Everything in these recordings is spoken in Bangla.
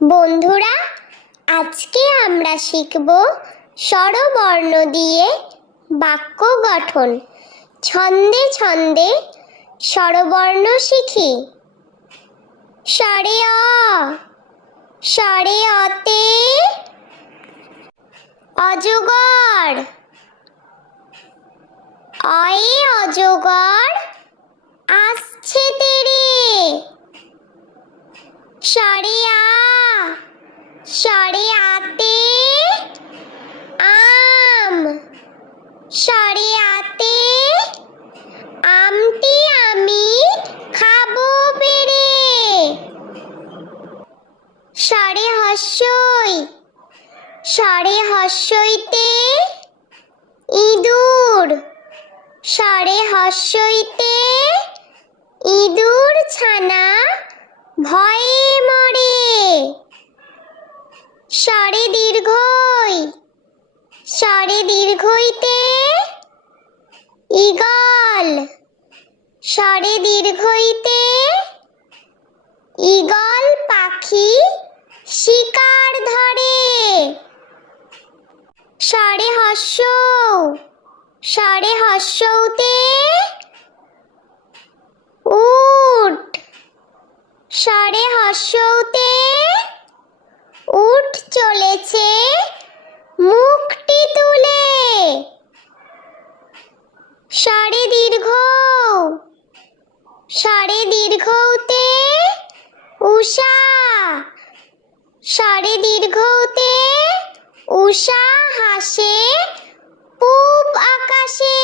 বন্ধুরা, আজকে আমরা শিখব স্বরবর্ণ দিয়ে বাক্য গঠন। ছন্দে ছন্দে স্বরবর্ণ শিখি। স্বরে অ, স্বরে অতে অজগর, অয়ে অজগর আসছে তেরে। স্বরে আ, স্বরে আতে আম, স্বরে আতে আমটি আমি খাবো পেরে। স্বরে হস্যই, স্বরে হস্যইতে ইঁদুর, স্বরে হস্যইতে ইঁদুর ছানা ভয়ে মরে। স্বরে দীর্ঘই, স্বরে দীর্ঘইতে ঈগল, স্বরে দীর্ঘইতে ঈগল পাখি শিকার ধরে। স্বরে হস্য, স্বরে হস্যতে উট, স্বরে হস্যতে উট চলেছে মুখটি তুলে। স্বরে দীর্ঘ, স্বরে দীর্ঘতে উষা, স্বরে দীর্ঘতে উষা হাসে পূব আকাশে।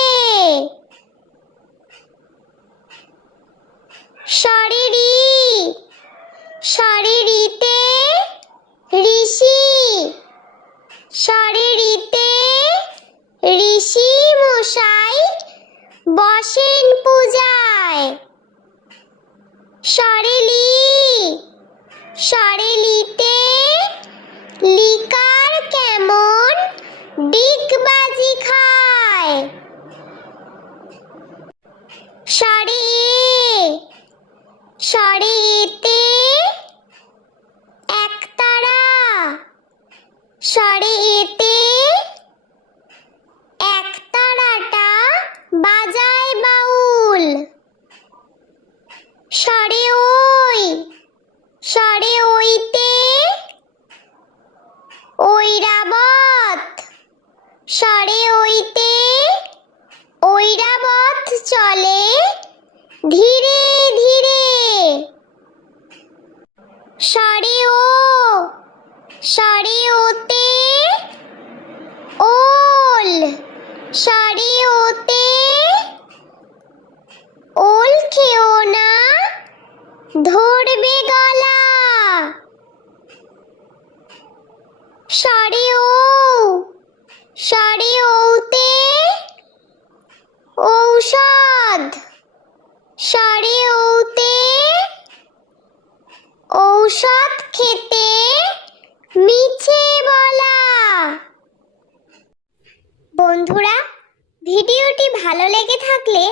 স্বরে রি, স্বরে রিতে ঋষি, স্বরে রিতে ঋষি মশাই বসেন পূজায়। স্বরে লি, স্বরে লিতে লিকার কেমন ডিগবাজি খায়। স্বরে এ, স্বরে এতে একতারা, স্বরে এতে একতারাটা বাজায় বাউল। স্বরে ওই, স্বরে ওইতে ঐরাবত, স্বরে ওইতে ঐরাবত চলে ধীরে ধীরে। স্বরে ও, স্বরে ওতে ওল, স্বরে ওতে ওল খেও না ধরবে গলা। স্বরে ও, স্বরে ওতে ঔষধ, স্বরে ওতে ঔষধ খেতে মিছে বলা। বন্ধুরা, ভিডিওটি ভালো লেগে থাকলে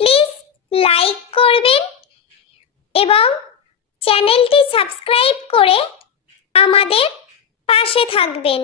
প্লিজ লাইক করবেন এবং চ্যানেলটি সাবস্ক্রাইব করে আমাদের পাশে থাকবেন।